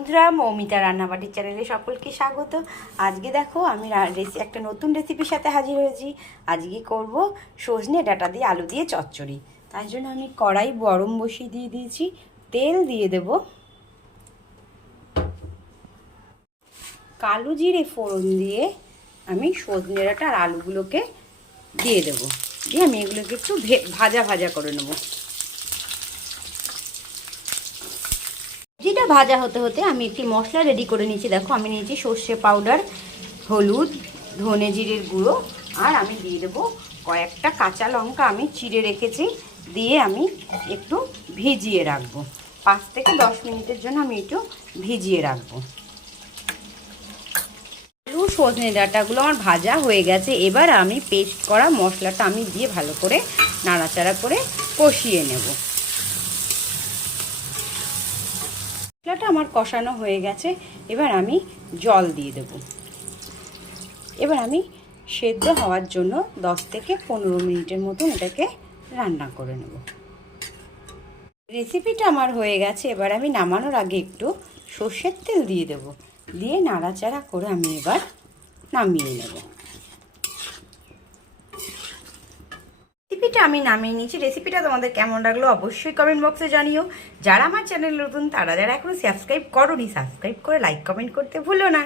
বন্ধুরা, মৌমিতা রান্নাবাটির চ্যানেলে সকলকে স্বাগত। আজকে দেখো আমি একটা নতুন রেসিপির সাথে হাজির হয়েছি। আজকে করব সজনে ডাঁটা দিয়ে আলু দিয়ে চচ্চড়ি। তার জন্য আমি কড়াই গরম বসিয়ে দিয়ে দিয়েছি। তেল দিয়ে দেব, কালো জিরে ফোড়ন দিয়ে আমি সজনে ডাঁটা আর আলুগুলোকে দিয়ে দেবো। দিয়ে আমি এগুলোকে একটু ভাজা ভাজা করে নেবো। যেটা ভাজা হতে হতে আমি একটি মশলা রেডি করে নিয়েছি। দেখো আমি নিয়েছি সর্ষে পাউডার, হলুদ, ধনে জিরের গুঁড়ো, আর আমি দিয়ে দেবো কয়েকটা কাঁচা লঙ্কা আমি চিড়ে রেখেছি। দিয়ে আমি একটু ভিজিয়ে রাখবো, 5 থেকে 10 মিনিটের জন্য আমি একটু ভিজিয়ে রাখবো। আলু সজনে ডাঁটাগুলো আমার ভাজা হয়ে গেছে। এবার আমি পেস্ট করা মশলাটা আমি দিয়ে ভালো করে নাড়াচাড়া করে কষিয়ে নেব। মশলাটা আমার কষানো হয়ে গেছে। এবার আমি জল দিয়ে দেব। এবার আমি সেদ্ধ হওয়ার জন্য 10 থেকে 15 মিনিটের মতন এটাকে রান্না করে নেব। রেসিপিটা আমার হয়ে গেছে। এবার আমি নামানোর আগে একটু সর্ষের তেল দিয়ে দেব। দিয়ে নাড়াচাড়া করে আমি এবার নামিয়ে নেব। রেসিপিটা আমি নামিয়ে নিয়েছি। রেসিপিটা তোমাদের কেমন লাগলো অবশ্যই কমেন্ট বক্সে জানিও। যারা আমার চ্যানেল নতুন তারা যারা এখনো সাবস্ক্রাইব করোনি, সাবস্ক্রাইব করে লাইক কমেন্ট করতে ভুলো না।